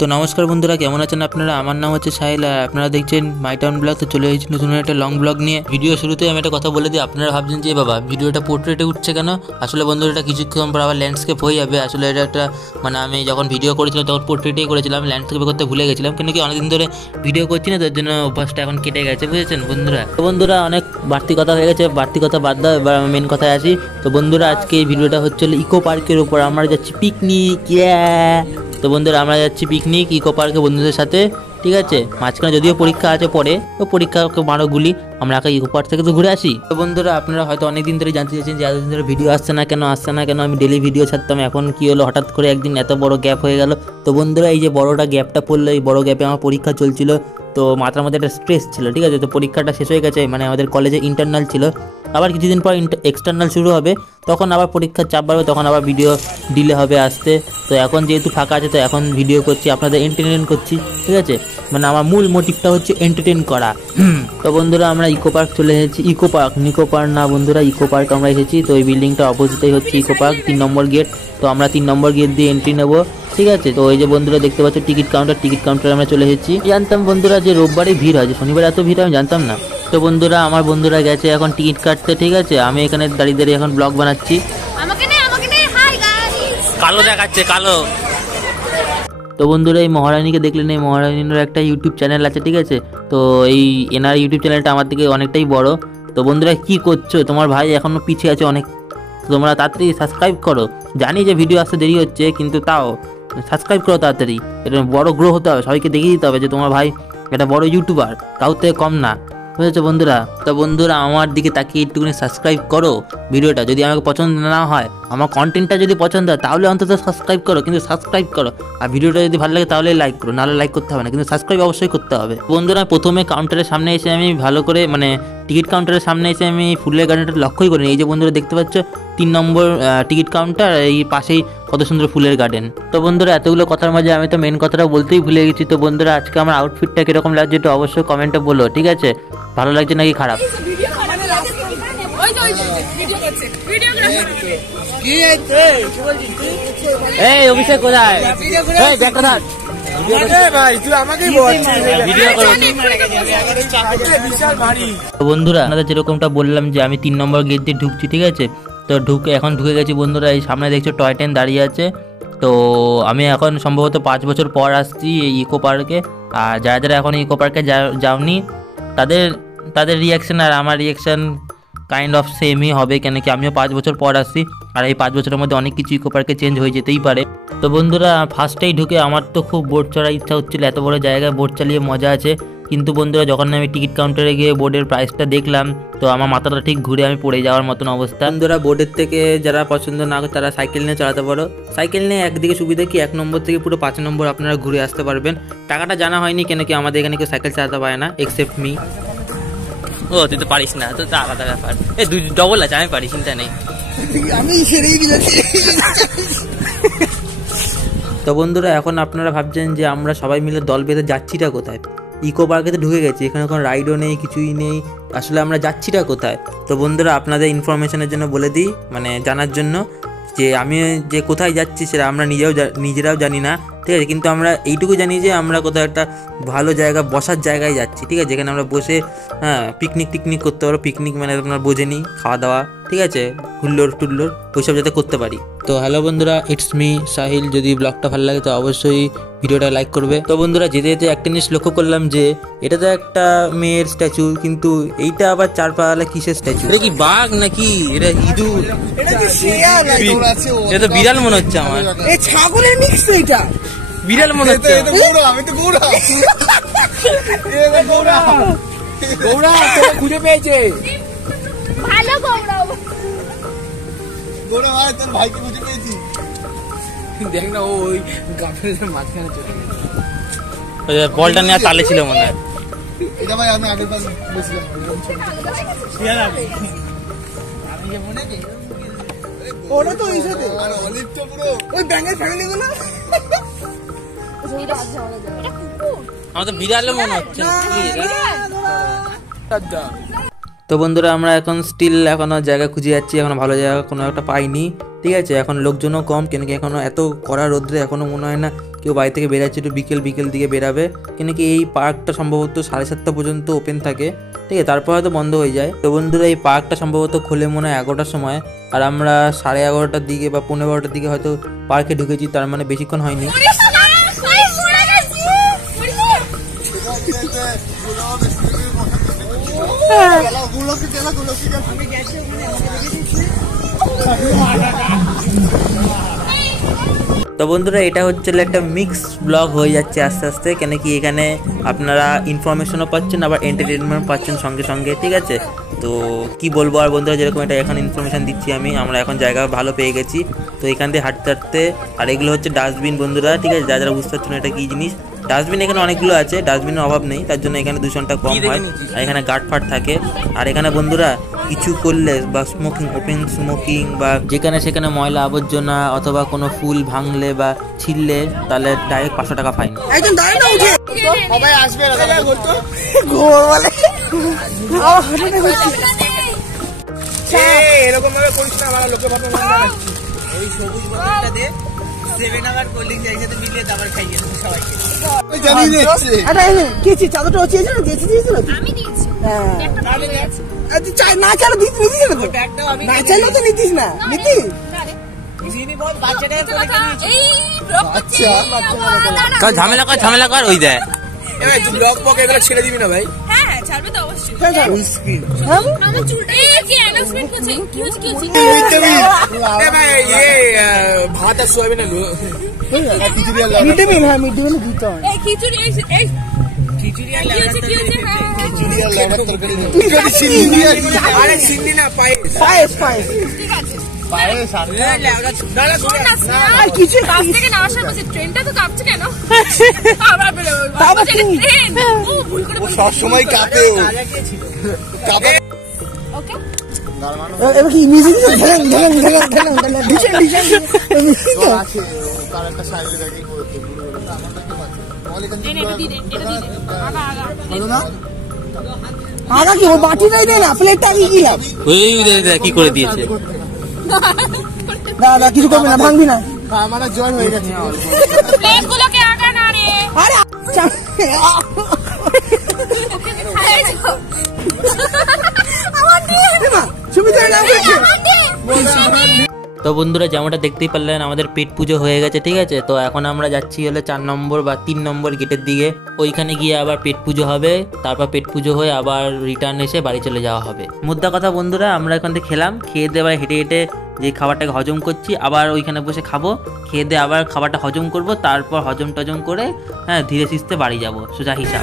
তো নমস্কার বন্ধুরা, কেমন আছেন আপনারা? আমার নাম হচ্ছে সাহিল আর আপনারা দেখছেন মাই টাউন ব্লগ। তো চলে এসেছি নতুন একটা লং ব্লগ নিয়ে। ভিডিও শুরুতে আমি একটা কথা বলে দিই, আপনারা ভাবছেন যে বাবা ভিডিওটা পোর্ট্রেটে উঠছে কেন? আসলে বন্ধুরা এটা কিছুক্ষণ পর আবার ল্যান্ডস্কেপ হয়ে যাবে। আসলে এটা একটা আমি যখন ভিডিও করেছিলাম তখন পোর্ট্রেটেই করেছিলাম, ল্যান্ডস্কেপে করতে ভুলে গেছিলাম, কিন্তু কি অনেকদিন ধরে ভিডিও করছি না, তার জন্য অভ্যাসটা এখন কেটে গেছে, বুঝেছেন বন্ধুরা? তো বন্ধুরা অনেক বাড়তি কথা হয়ে গেছে, বাড়তি কথা বাদ দাও, এবার আমি মেন কথায় আসি। তো বন্ধুরা আজকে এই ভিডিওটা হচ্ছে ইকো পার্কের উপর। আমরা যাচ্ছি পিকনিক। তো বন্ধুরা আমরা যাচ্ছি পিকনিক ইকো পার্কে বন্ধুদের সাথে, ঠিক আছে? মাঝখানে যদিও পরীক্ষা আছে পরে, তো পরীক্ষাকে মারো গুলি, আমরা ইকো পার্ক থেকে তো ঘুরে আসি। তো বন্ধুরা আপনারা হয়তো অনেকদিন ধরে জানতে চাইছেন যে এতদিন ধরে ভিডিও আসছে না কেন, আমি ডেলি ভিডিও ছাড়তাম, এখন কি হলো হঠাৎ করে একদিন এত বড় গ্যাপ হয়ে গেল? তো বন্ধুরা এই যে বড়টা গ্যাপটা পড়লো, এই বড় গ্যাপে আমার পরীক্ষা চলছিল, তো মাথার মধ্যে একটা স্ট্রেস ছিল, ঠিক আছে? তো পরীক্ষাটা শেষ হয়ে গেছে, আমাদের কলেজে ইন্টারনাল ছিল, আবার কিছুদিন পর এক্সটার্নাল শুরু হবে, তখন আবার পরীক্ষার চাপ বাড়বে, তখন আবার ভিডিও ডিলে হবে আসতে। তো এখন যেহেতু ফাঁকা আছে, তো এখন ভিডিও করছি, আপনাদের এন্টারটেইন করছি, ঠিক আছে? আমার মূল মোটিভটা হচ্ছে এন্টারটেইন করা। তো বন্ধুরা আমরা ইকো পার্ক চলে এসেছি। নিকো পার্ক না বন্ধুরা, ইকো পার্ক আমরা এসেছি। তো এই বিল্ডিংটা অপোজিটেই হচ্ছে ইকো পার্ক, 3 নম্বর গেট। তো আমরা 3 নম্বর গেট দিয়ে এন্ট্রি নেবো, ঠিক আছে? তো এই যে বন্ধুরা দেখতে পাচ্ছ টিকিট কাউন্টারে আমরা চলে এসেছি। জানতাম বন্ধুরা যে রোববারে ভিড় হয়, শনিবার এত ভিড় আমি জানতাম না। তো বন্ধুরা আমার বন্ধুরা গেছে এখন টিকিট কাটতে, ঠিক আছে? আমি এখানে দাঁড়িয়ে এখন ব্লগ বানাচ্ছি। কালো দেখাচ্ছে, কালো। তো বন্ধুরা এই মহারানীকে দেখলেন, এই মহারানীর একটা ইউটিউব চ্যানেল আছে, ঠিক আছে? তো এই এনার ইউটিউব চ্যানেলটা আমার থেকে অনেকটাই বড়। তো বন্ধুরা কি করছো? তোমার ভাই এখনো পিছিয়ে আছে অনেক, তোমরা তাড়াতাড়ি সাবস্ক্রাইব করো। জানি যে ভিডিও আসতে দেরি হচ্ছে, কিন্তু তাও সাবস্ক্রাইব করো তাড়াতাড়ি। এটা বড় গ্রো হতে হবে, সবাইকে দেখিয়ে দিতে হবে যে তোমার ভাই একটা বড় ইউটিউবার, কাউ থেকে কম না, বুঝেছো বন্ধুরা? তো বন্ধুরা আমার দিকে তাকিয়ে একটুখানি সাবস্ক্রাইব করো। ভিডিওটা যদি আমাকে পছন্দ না হয়, আমার কন্টেন্টটা যদি পছন্দ হয়, তাহলে অন্তত সাবস্ক্রাইব করো, কিন্তু সাবস্ক্রাইব করো। আর ভিডিওটা যদি ভালো লাগে তাহলে লাইক করো, নাহলে লাইক করতে হবে না, কিন্তু সাবস্ক্রাইব অবশ্যই করতে হবে। বন্ধুরা প্রথমে কাউন্টারের সামনে এসে আমি ভালো করে টিকিট কাউন্টারের সামনে এসে আমি ফুলের গার্ডেনটা লক্ষ্যই করিনি। এই যে বন্ধুরা দেখতে পাচ্ছ 3 নম্বর টিকিট কাউন্টার, এই পাশেই কত সুন্দর ফুলের গার্ডেন। তো বন্ধুরা এতগুলো কথার মাঝে আমি তো মেন কথাটা বলতেই ভুলে গেছি। তো বন্ধুরা আজকে আমার আউটফিটটা কিরকম লাগছে একটু অবশ্যই কমেন্টে বলো, ঠিক আছে? ভালো লাগছে নাকি খারাপ? এই অভিষেক কোথায়? এই দেখ কোথায় বন্ধুরা আপনাদের যেরকমটা বললাম যে আমি 3 নম্বর গেট দিয়ে ঢুকছি, ঠিক আছে? তো এখন ঢুকে গেছি বন্ধুরা। এই সামনে দেখছো টয় ট্রেন দাঁড়িয়ে আছে। তো আমি এখন সম্ভবত 5 বছর পর আসছি এই ইকো পার্কে। আর যারা এখন ইকো পার্কে যাওনি তাদের রিয়াকশান আর আমার রিয়াকশান কাইন্ড অফ সেমই হবে, কেন কি আমিও 5 বছর পর আসছি, আর এই 5 বছরের মধ্যে অনেক কিছু ইকো পার্কে চেঞ্জ হয়ে যেতেই পারে। তো বন্ধুরা ফার্স্টেই ঢুকে আমার তো খুব বোট চড়ার ইচ্ছা হচ্ছিল, এত বড় জায়গায় বোট চালিয়ে মজা আছে। কিন্তু বন্ধুরা যখন আমি টিকিট কাউন্টারে গিয়ে বোর্ডের প্রাইসটা দেখলাম, তো আমার মাথাটা ঠিক ঘুরে আমি পড়ে যাওয়ার মতন অবস্থা। বন্ধুরা বোর্ডের থেকে যারা পছন্দ না করে তারা সাইকেল নিয়ে চালাতে পারো। সাইকেল নিয়ে একদিকে সুবিধা কি, 1 নম্বর থেকে পুরো 5 নম্বর আপনারা ঘুরে আসতে পারবেন। টাকাটা জানা হয়নি, কেন কি আমাদের এখানে কেউ সাইকেল চালাতে পারে না এক্সেপ্ট মি। ও তুই তো পারিস না, তো আলাদা ব্যাপার। এই দুই ডবল আছে, আমি পারি, চিন্তা নেই। তো বন্ধুরা এখন আপনারা ভাবছেন যে আমরা সবাই মিলে দল বেঁধে যাচ্ছিটা কোথায়? ইকো পার্কে তো ঢুকে গেছি, এখানে কোনো রাইডও নেই, কিছুই নেই, আসলে আমরা যাচ্ছিটা কোথায়? তো বন্ধুরা আপনাদের ইনফরমেশনের জন্য বলে দিই, জানার জন্য যে আমি যে কোথায় যাচ্ছি সেটা আমরা নিজেরাও জানি না, ঠিক আছে? কিন্তু আমরা এইটুকু জানি যে আমরা কোথাও একটা ভালো জায়গা, বসার জায়গায় যাচ্ছি, ঠিক আছে? যেখানে আমরা বসে পিকনিক করতে পারো। পিকনিক আপনার বোঝেনি, খাওয়া দাওয়া, ঠিক আছে? হুল্লোড় টুল্লোড় ওইসব যাতে করতে পারি। তো হ্যালো বন্ধুরা, ইটস মি সাহিল। যদি ব্লগটা ভালো লাগে তো অবশ্যই ভিডিওটা লাইক করবে। তো বন্ধুরা যেতে যেতে একটা জিনিস লক্ষ্য করলাম যে এটা তো একটা মেয়ের স্ট্যাচু, কিন্তু এইটা আবার 4 পাওয়ালা কিসের স্ট্যাচু? এটা কি বাঘ নাকি এটা ইঁদুর? এটা তো বিড়াল মনে হচ্ছে আমার। ছাগলের মিক্স তো, এটা বিড়াল মনে হচ্ছে। খুঁজে পেয়েছে, ভালো গৌরা ভাই তোর ভাইকে খুঁজে পেয়েছি। দেখ না ওই গাছের মাঝখানে চলে গেছে, বলটা নিয়ে তালে ছিল মনে হয়। এটা ভাই আমি আগের বার বসলাম, ওটা তো ওই সাথে আর অলিভটা পুরো ওই ব্যাঙের ফ্যামিলি গুলো। আমার তো বিড়ালে মনে হচ্ছে। তো বন্ধুরা আমরা এখন স্টিল এখনো জায়গা খুঁজে যাচ্ছি, এখনো ভালো জায়গা কোনো একটা পাইনি। ঠিক আছে। এখন লোকজনও কম, কেন কি এখনও এত কড়া রোদ্রে এখনও মনে হয় না কেউ বাড়ি থেকে বেরাচ্ছে, একটু বিকেল দিকে বেরাবে, কেন কি এই পার্কটা সম্ভবত 7:30 পর্যন্ত ওপেন থাকে, ঠিক আছে, তারপর হয়তো বন্ধ হয়ে যায়। তো বন্ধুরা এই পার্কটা সম্ভবত খোলে মনে হয় 11টার সময়, আর আমরা 11:30টার দিকে বা 11:15টার দিকে হয়তো পার্কে ঢুকেছি, তার মানে বেশিক্ষণ হয়নি। তো বন্ধুরা এটা হচ্ছে একটা মিক্স ব্লগ হয়ে যাচ্ছে আস্তে আস্তে, কেন কি এখানে আপনারা ইনফরমেশনও পাচ্ছেন আবার এন্টারটেনমেন্ট পাচ্ছেন সঙ্গে সঙ্গে, ঠিক আছে। তো কি বলবো আর বন্ধুরা, যেরকম এটা এখন ইনফরমেশন দিচ্ছি আমরা এখন জায়গা ভালো পেয়ে গেছি। তো এখান দিয়ে হাঁটতে হাঁটতে, আর এগুলো হচ্ছে ডাস্টবিন বন্ধুরা, ঠিক আছে, যারা বুঝতে পারছেন এটা কী জিনিস। ডাস্টবিন এখানে অনেকগুলো আছে, ডাস্টবিনের অভাব নেই, তার জন্য এখানে দূষণটা কম হয়, আর এখানে গার্ড ফাট থাকে। আর এখানে বন্ধুরা কিছু করলে বা ওপেন স্মোকিং বা যেখানে সেখানে ময়লা আবর্জনা অথবা কোনো ফুল ভাঙলে বা ছিঁড়লে, তাহলে ডাইরেক্ট 500 টাকা ফাইন। একদম দাঁড়ানো উঠে সবাই আসবে এরকম ভাবে করিস না, আমার লোকে ভাবে ওই সবুজ বোতলটা দে, 7 আবার কোল্ড ড্রিঙ্কস একসাথে মিলিয়ে দাবার খাইয়ে দেবো সবাইকে। জানি না আরে কি ছি চাদরটা হচ্ছে না, দিয়েছি আমি দিয়েছি, হ্যাঁ আমি দিয়েছি। আচ্ছা চাই না চাই দিতে নিতিস না, তো ব্যাগটাও আমি না চাইলে তো নিতিস না, নিতি জিনি বল বাচ্চাটা করে নিয়েছি। এই আচ্ছা ঝামেলা কর ওই দেয়। এই তুই ব্লগ বক এগুলো ছেড়ে দিবি না ভাই? হ্যাঁ ছাড়বে তো অবশ্যই। ফুল স্ক্রিন আমার চুলটা কি অ্যানাউন্সমেন্ট করছে, কি হচ্ছে এ ভাই এই ভাত আর সোয়াবিন আলু ভিটামিন, হ্যাঁ ভিটামিন দিতে হয়। এই খিচুড়ি এই খিচুড়ি আর খিচুড়ি আর লেবার তরকারি তুই যদি সিন্নি আরে সিন্নি না পায়েস ঠিক আছে। পায়েস আর লেবার দাঁড়া আর কিছু কাছ থেকে না আসার পথে ট্রেনটা তো কাঁপছে কেন? আবার বেরো বাবা ট্রেন ও ভুল করে বলি, সব সময় কাঁপে ও কাঁপে। ওকে এবার কি মিউজিক ঢেলেন ডিজাইন তো আছে তার একটা সাইডে রেখে এটা দি দে আগা আগা কি ও বাটি নাই দে না, প্লেটটা কি লাভ ওই কি করে দিয়েছে, না কিছু করবে না, ভাঙবি না, আমার জয়েন হয়ে গেছে। প্লেটগুলোকে আগা না রে, আরে আমার দিয়ে না সুবিধা নাম করছে। তো বন্ধুরা যেমনটা দেখতেই পারলেন আমাদের পেট পুজো হয়ে গেছে, ঠিক আছে। তো এখন আমরা যাচ্ছি হলে 4 নম্বর বা 3 নম্বর গেটের দিকে, ওইখানে গিয়ে আবার পেট পুজো হবে, তারপর পেট পুজো হয়ে আবার রিটার্ন এসে বাড়ি চলে যাওয়া হবে। মুদ্রা কথা বন্ধুরা, আমরা এখান থেকে খেলাম, খেয়ে দিয়ে আবার হেঁটে হেঁটে যে খাবারটাকে হজম করছি, আবার ওইখানে বসে খাবো, খেয়ে দিয়ে আবার খাবারটা হজম করব, তারপর হজম টজম করে হ্যাঁ ধীরে সুস্থে বাড়ি যাব, সোজা হিসাব।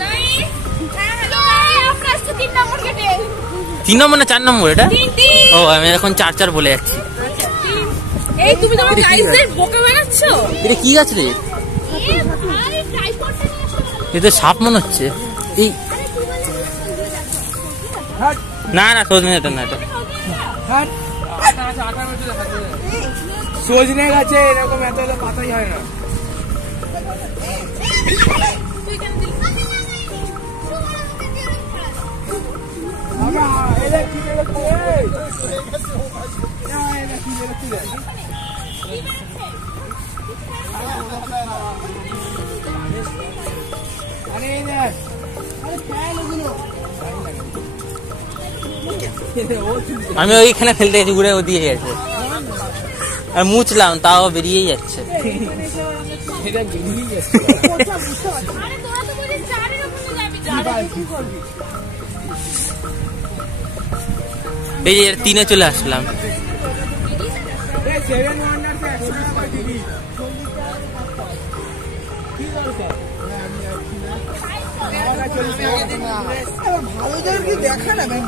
নাই হ্যাঁ হ্যালো আমরা আসছি 3 নম্বর গেটে। 3 নম্বর না 4 নম্বর এটা? 3 ও আমি এখন 4 বলে যাচ্ছি। এই তুমি তোমার গাইসদের বকে বেড়াচ্ছ? এটা কি গাছ রে? এ ভাই ট্রাইপডটা নিয়ে আসো। এটা সাপ মনে হচ্ছে। এই না সজনে এটা না, এটা সজনে গাছে এরকম এত পাতাই হয় না। আমি ওইখানে ফেলতে গেছি, ঘুরে ও দিয়ে গেছে, আর মুছলাম তাও বেরিয়েই যাচ্ছে। এটা বেরিয়ে যাচ্ছে। আরে তোরা তো বলিস 4 এর ওখানে যাবি, কি করবি? এই যে 3-এ চলে আসলাম। এই 7 ওয়ান্ডারস 100 টাকা করে দিবি। কি দরকার? ভালো জায়গা কি দেখা না ভাই?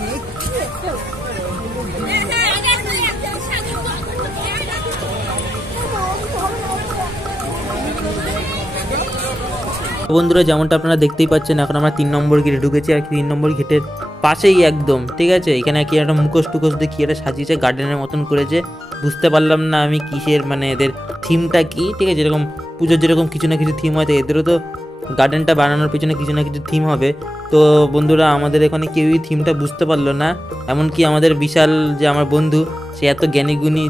বন্ধুরা যেমনটা আপনারা দেখতেই পাচ্ছেন, এখন আমরা 3 নম্বর গেটে ঢুকেছি, আর 3 নম্বর গেটের পাশেই একদম, ঠিক আছে। এখানে কি একটা মুখোশ টুকোশ দিয়ে কি একটা সাজিয়েছে, গার্ডেনের মতন করেছে, বুঝতে পারলাম না আমি কিসের, মানে এদের থিমটা কি, ঠিক আছে। যেরকম পুজোর যেরকম কিছু না কিছু থিম হয়, তো এদেরও তো গার্ডেনটা বানানোর পিছনে কিছু না কিছু থিম হবে। তো বন্ধুরা আমাদের এখানে কেউই থিমটা বুঝতে পারলো না, এমনকি আমাদের বিশাল যে আমার বন্ধু, সে এত জ্ঞানীগুণী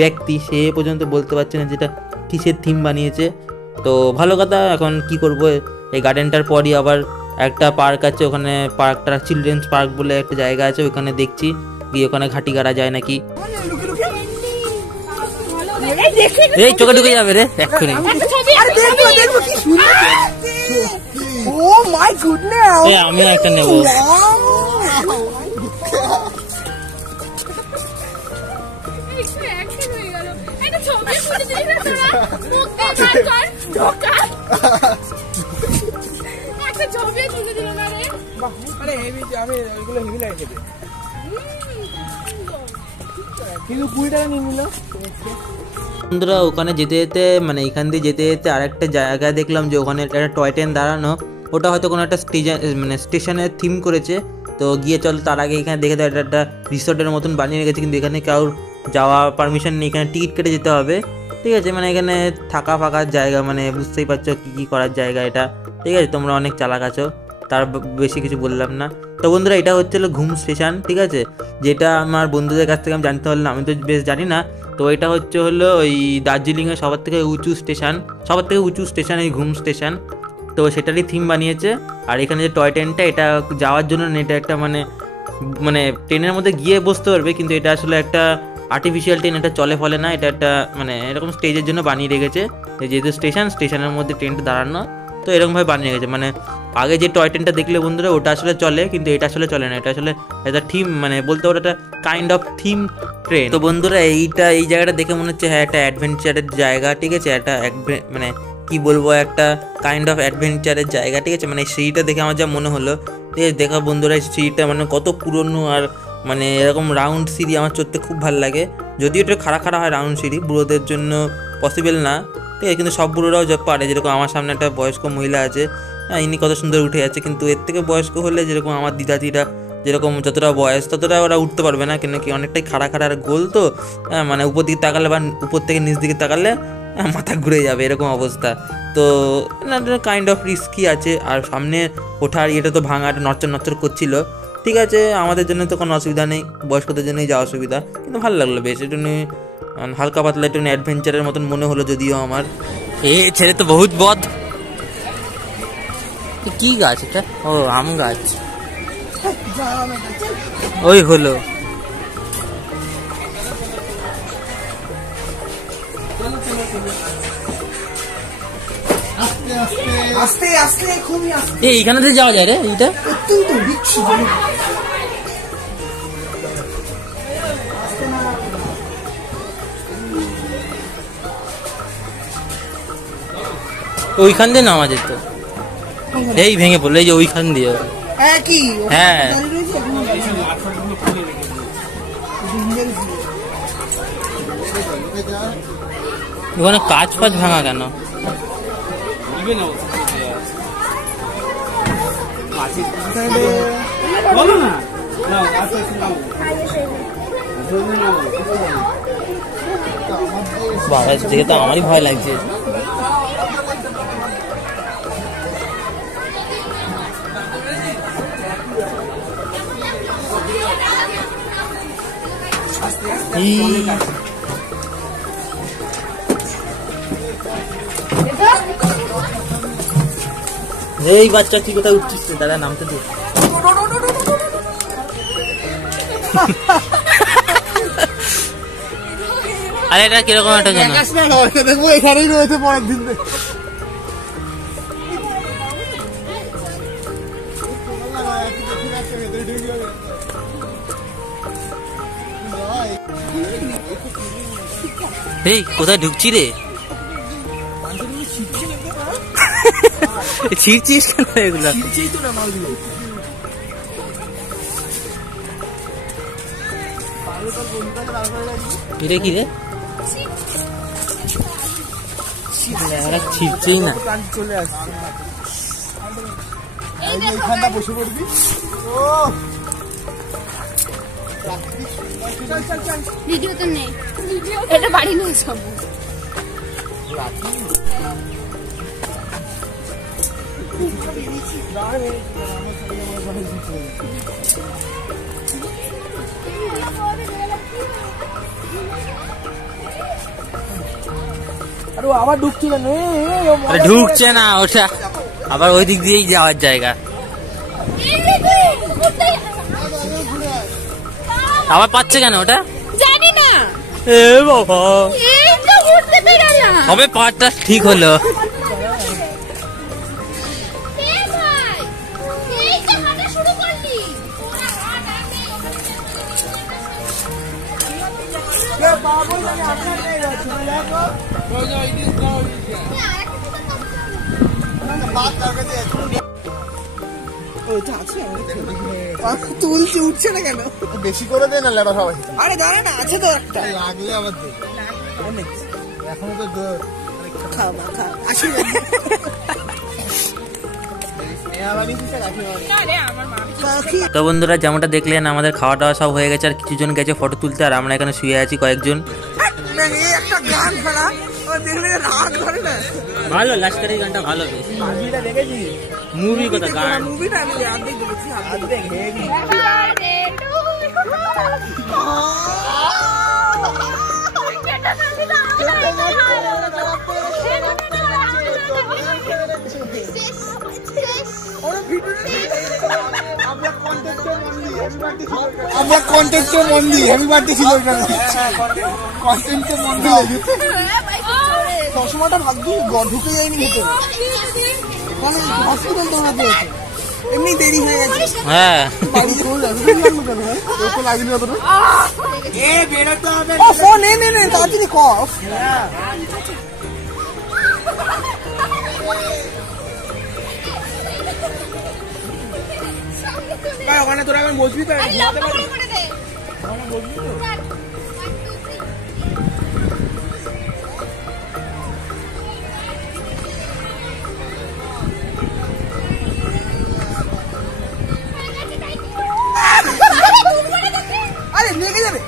ব্যক্তি, সে পর্যন্ত বলতে পারছে না যেটা কিসের থিম বানিয়েছে। তো ভালো কথা, এখন কি করব, এই গার্ডেনটার পরই আবার একটা পার্ক আছে, ওখানে পার্কটা চিলড্রেন্স পার্ক বলে একটা জায়গা আছে, ওখানে দেখছি গিয়ে ওখানে ঘাটি গাড়া যায় নাকি। এই চোখে ঢুকে যাবে রে এক্ষুনি। আমিও একটা নেবো। বন্ধুরা ওখানে যেতে যেতে মানে এখান দিয়ে যেতে যেতে আরেকটা জায়গায় দেখলাম যে ওখানে একটা টয় ট্রেন দাঁড়ানো, ওটা হয়তো কোনো একটা স্টেশনের থিম করেছে। তো গিয়ে চল তার আগে এখানে দেখে দেয়, এটা একটা রিসোর্টের মতন বানিয়ে রেখেছে, কিন্তু এখানে কারোর যাওয়া পারমিশন নেই, এখানে টিকিট কেটে যেতে হবে। ঠিক আছে, মানে এখানে থাকা ফাঁকার জায়গা, মানে বুঝতেই পারছো কী কী করার জায়গা এটা। ঠিক আছে, তোমরা অনেক চালাক আছো, তার বেশি কিছু বললাম না। তো বন্ধুরা এটা হচ্ছিলো ঘুম স্টেশন, ঠিক আছে, যেটা আমার বন্ধুদের কাছ থেকে আমি জানতে পারলাম, আমি তো বেশ জানি না। তো এটা হলো ওই দার্জিলিংয়ের সবার থেকে উঁচু স্টেশন এই ঘুম স্টেশন। তো সেটারই থিম বানিয়েছে। আর এখানে যে টয় ট্রেনটা, এটা যাওয়ার জন্য না, এটা একটা মানে ট্রেনের মধ্যে গিয়ে বসতে পারবে, কিন্তু এটা আসলে একটা আর্টিফিশিয়াল ট্রেন, এটা চলে ফলে না, এটা একটা মানে এরকম স্টেজের জন্য বানিয়ে রেখেছে। যেহেতু স্টেশনের মধ্যে ট্রেনটা দাঁড়ানো, তো এরকমভাবে বানিয়ে রেখেছে। মানে আগে যে টয় ট্রেনটা দেখলে বন্ধুরা, ওটা আসলে চলে, কিন্তু এটা আসলে চলে না, এটা আসলে একটা থিম, মানে বলতে পারো একটা কাইন্ড অফ থিম ট্রেন। তো বন্ধুরা এই জায়গাটা দেখে মনে হচ্ছে হ্যাঁ একটা অ্যাডভেঞ্চারের জায়গা, ঠিক আছে, একটা মানে কি বলবো, একটা কাইন্ড অফ অ্যাডভেঞ্চারের জায়গা, ঠিক আছে। মানে সিঁড়িটা দেখে আমার যা মনে হলো, ঠিক আছে, দেখা বন্ধুরা সিঁড়িটা মানে কত পুরনো, আর মানে এরকম রাউন্ড সিঁড়ি আমার চড়তে খুব ভালো লাগে। যদিও এটা খাড়া হয় রাউন্ড সিঁড়ি, বুড়োদের জন্য পসিবল না, ঠিক আছে, কিন্তু সব বুড়োরাও পারে। যেরকম আমার সামনে একটা বয়স্ক মহিলা আছে, ইনি কত সুন্দর উঠে যাচ্ছে, কিন্তু এর থেকে বয়স্ক হলে যেরকম আমার দিদাদিরা যেরকম যতটা বয়স ততটা ওরা উঠতে পারবে না, কেন কি অনেকটাই খাড়া আর গোল, তো মানে উপর দিকে তাকালে বা উপর থেকে নিচ দিকে তাকালে মাথা ঘুরে যাবে, এরকম অবস্থা। তো কাইন্ড অফ রিস্কি আছে। আর সামনে ওঠার এটা তো ভাঙা, নড়চড় করছিল, ঠিক আছে, আমাদের জন্য তো কোনো অসুবিধা নেই, বয়স্কদের জন্যই যাওয়া অসুবিধা, কিন্তু ভালো লাগলো বেশ, একটু হালকা পাতলা একটু অ্যাডভেঞ্চারের মতন মনে হলো। যদিও আমার এই ছেলে তো বহুত বদ। কি গাছ এটা? ও আম গাছ, ওই হলো। আস্তে আস্তে খুবই আস্তে। এইখানে থেকে যাওয়া যায় রে, এইটা অত্যন্ত বিচ্ছি। ওইখান দিয়ে নামা যেত, এই ভেঙে পড়লো, এই যে ওইখান দিয়ে। হ্যাঁ ওখানে কাজ ফাজ ভাঙা কেন? বাবা দেখে তো আমারই ভয় লাগছে। এই বাচ্চা কি কোথায় উঠছিস দাদা, নামতে দে। আরে এটা কিরকম একটা জানা, দেখবো এখানেই রয়েছে পরের দিন। এই কোথায় ঢুকছি রে? ছিড়ছিস কেন এগুলো? এটা কি রে? ছিড়ছেই না। চলে আসছে এইখানটা বসে পড়বি। ভিডিওতে নেই, এটা বাড়ি নিয়ে যাবো। আরে আবার ঢুকছিল না, ঢুকছে না ওটা, আবার ওই দিক দিয়েই যাওয়ার জায়গা। আবার পাচ্ছে কেন ওটা জানি না। এ বাবা, তবে পাটটা ঠিক হলো। তুলছে, উঠছে না কেন? বেশি করে দে না লেবা সবাই। আরে দাঁড়া না, আছে তো একটা। লাগলে আবার দে। এখনো তো খা মা খা, আসলে তো বন্ধুরা যেমনটা দেখলেন আমাদের খাওয়া দাওয়া সব হয়ে গেছে, আর কিছু জন গেছে ফটো তুলতে, আর আমরা এখানে শুয়ে আছি কয়েকজন। একটা গান ফেলা, দেখলে রাগ করে না। ভালো লাস্টের এই গানটা ভালো বেশ। মুভিটা দেখেছি? মুভি কথা গান, মুভিটা আমি অর্ধেক দেখেছি, অর্ধেক হেভি। আমরা কন্টেন্টে মন দিই, হ্যাপি বার্থডে ছিল এটা, কন্টেন্টে মন দিই। চশমাটা ভাবছি ঢুকে যায়নি ভেতরে, মানে হসপিটাল তো হাতে আছে, এমনি দেরি হয়ে গেছে। হ্যাঁ লাগেনি অতটা। বেরোতে হবে, ফোন নে তাড়াতাড়ি কর। ওখানে তোরা এখন বসবি তো, আরে লেগে যাবে,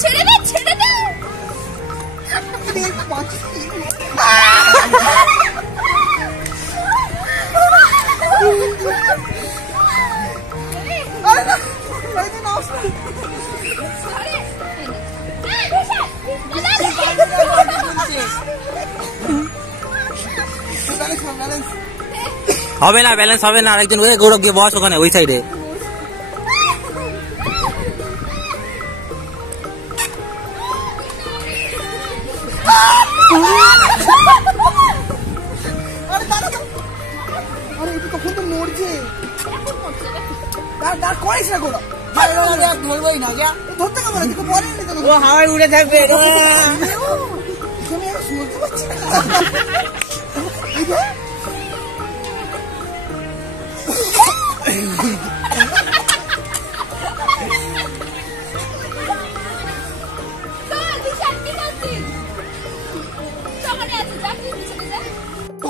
ছেড়ে দে, ছেড়ে দে। হবে না, ব্যালেন্স হবে না। আরেকজন ওই গৌরব গিয়ে বস ওখানে ওই সাইডে। আরে এটা তখন তো মরছে, করিস না কোনো ধরবই না, যা ধরতে কেমন পরে ও হাওয়ায় উড়ে থাকবে। শুনতে পাচ্ছি না,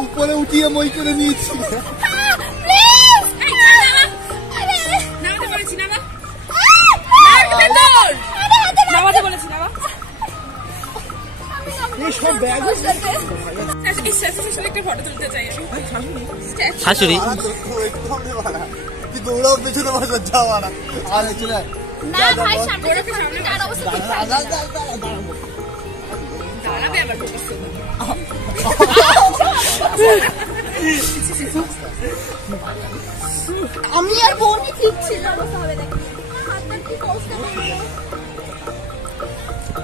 উপরে উঠিয়ে মই করে নিয়েছি। শাশুড়ি দৌড়াও পেছনে বসে যাওয়া না, আর চলে আমি আর বোনই ঠিক ছিল।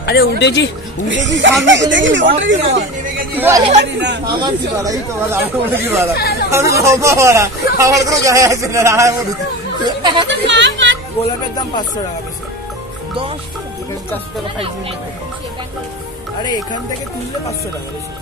আরে উঠেছি সামনে চলে গেলি আমার কি বাড়া, এই তো বাড়া, আমি বলে কি বাড়া, আমি লম্বা বাড়া, আমার কোনো গায়ে আছে না, রায় বলুন। গোলাপের দাম 500 টাকা বেশি, 10 টাকা খাইছি। আরে এখান থেকে তুললে 500 টাকা বেশি।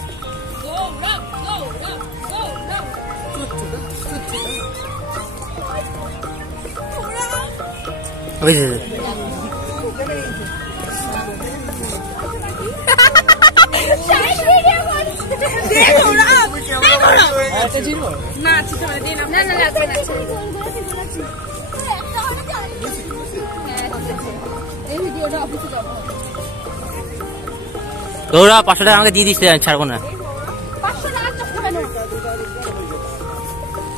তোরা 500 টাকা আমাকে দিয়ে দিস, ছাড়বো না।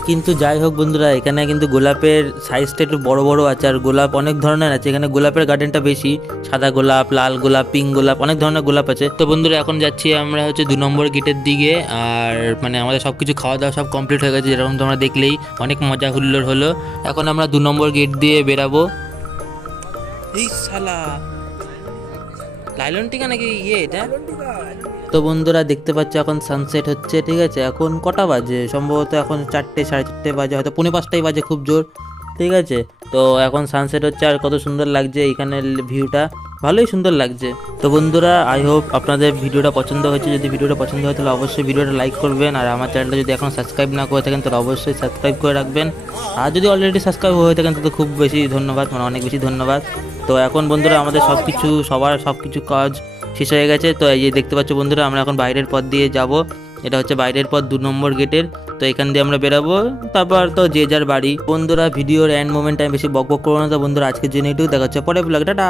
কিন্তু যাই হোক বন্ধুরা, এখানে কিন্তু গোলাপের সাইজটা একটু বড় বড় আছে, আর গোলাপ অনেক ধরনের আছে। এখানে গোলাপের গার্ডেনটা বেশি, সাদা গোলাপ, লাল গোলাপ, পিঙ্ক গোলাপ, অনেক ধরনের গোলাপ আছে। তো বন্ধুরা এখন যাচ্ছি আমরা হচ্ছে 2 নম্বর গেটের দিকে। আর মানে আমাদের সব কিছু খাওয়া দাওয়া সব কমপ্লিট হয়ে গেছে, যেরকম তোমরা দেখলেই অনেক মজা হুল্লোড় হলো। এখন আমরা 2 নম্বর গেট দিয়ে বেরাবো। এই শালা লাইলন টিকা নাকি এটা? তো বন্ধুরা দেখতে পাচ্ছ এখন সানসেট হচ্ছে, ঠিক আছে। এখন কটা বাজে? সম্ভবত এখন 4টে, 4:30 বাজে, হয়তো 4:45 বাজে খুব জোর, ঠিক আছে। তো এখন সানসেট হচ্ছে, আর কত সুন্দর লাগছে এখানের ভিউটা, ভালোই সুন্দর লাগছে। তো বন্ধুরা আই হোপ আপনাদের ভিডিওটা পছন্দ হয়েছে। যদি ভিডিওটা পছন্দ হয় তাহলে অবশ্যই ভিডিওটা লাইক করবেন, আর আমার চ্যানেলটা যদি এখন সাবস্ক্রাইব না করে থাকেন তাহলে অবশ্যই সাবস্ক্রাইব করে রাখবেন। আর যদি অলরেডি সাবস্ক্রাইব হয়ে থাকেন তাহলে খুব বেশি ধন্যবাদ, মানে অনেক বেশি ধন্যবাদ। তো এখন বন্ধুরা আমাদের সব কিছু কাজ শেষ হয়ে গেছে। তো এই যে দেখতে পাচ্ছ বন্ধুরা, আমরা এখন বাইরের পথ দিয়ে যাব। এটা হচ্ছে বাইরের পথ 2 নম্বর গেটের। তো এখান দিয়ে আমরা বেরাবো, তারপর তো যে যার বাড়ি। বন্ধুরা ভিডিওর এন্ড মোমেন্ট আমি বেশি বক বক করবো না। তো বন্ধুরা আজকের জন্য একটু দেখা হচ্ছে পরে ব্লগ, টাটা।